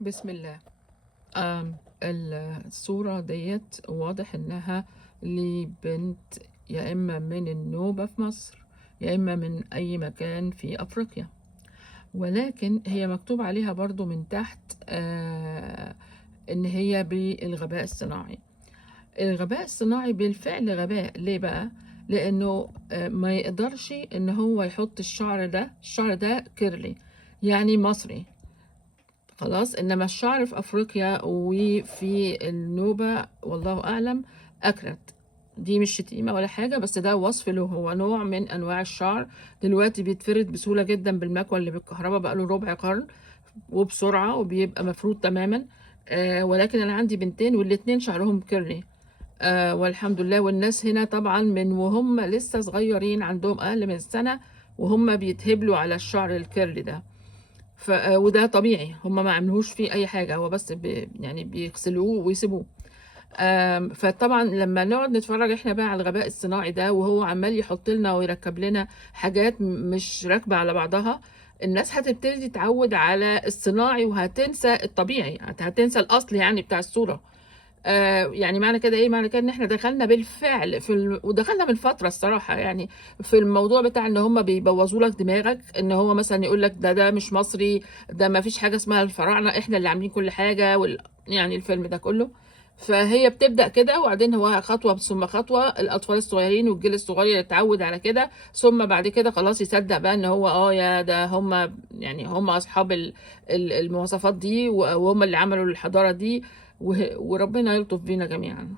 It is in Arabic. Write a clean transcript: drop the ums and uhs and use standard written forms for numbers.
بسم الله. الصورة ديت واضح إنها لبنت، يا إما من النوبة في مصر يا إما من أي مكان في أفريقيا، ولكن هي مكتوب عليها برضو من تحت إن هي بالغباء الصناعي. الغباء الصناعي بالفعل غباء. ليه بقى؟ لأنه ما يقدرش إن هو يحط الشعر ده كيرلي، يعني مصري خلاص. انما الشعر في افريقيا وفي النوبة والله اعلم اكرت. دي مش شتيمة ولا حاجة، بس ده وصف له، هو نوع من انواع الشعر دلوقتي بيتفرد بسهولة جدا بالمكوى اللي بالكهرباء بقاله ربع قرن، وبسرعة وبيبقى مفروض تماما. ولكن انا عندي بنتين والاتنين شعرهم كيرلي، والحمد لله. والناس هنا طبعا من وهم لسه صغيرين عندهم اقل من سنة وهم بيتهبلوا على الشعر الكيرلي ده. وده طبيعي، هم ما عملوش فيه اي حاجه، هو بس يعني بيغسلوه ويسيبوه. فطبعا لما نقعد نتفرج احنا بقى على الغباء الصناعي ده، وهو عمال يحط لنا ويركب لنا حاجات مش راكبه على بعضها، الناس هتبتدي تتعود على الصناعي وهتنسى الطبيعي، هتنسى الاصل يعني بتاع الصوره. يعني معنى كده ايه؟ معنى كده ان احنا دخلنا بالفعل ودخلنا من فتره الصراحه، يعني في الموضوع بتاع ان هم بيبوظوا لك دماغك، ان هو مثلا يقول لك ده مش مصري، ده ما فيش حاجه اسمها الفراعنه، احنا اللي عاملين كل حاجه يعني الفيلم ده كله. فهي بتبدا كده، وبعدين هو خطوه ثم خطوه، الاطفال الصغيرين والجيل الصغير يتعود على كده، ثم بعد كده خلاص يصدق بقى ان هو يا ده هم، يعني هم اصحاب المواصفات دي، وهم اللي عملوا الحضاره دي. وربنا يلطف بينا جميعا.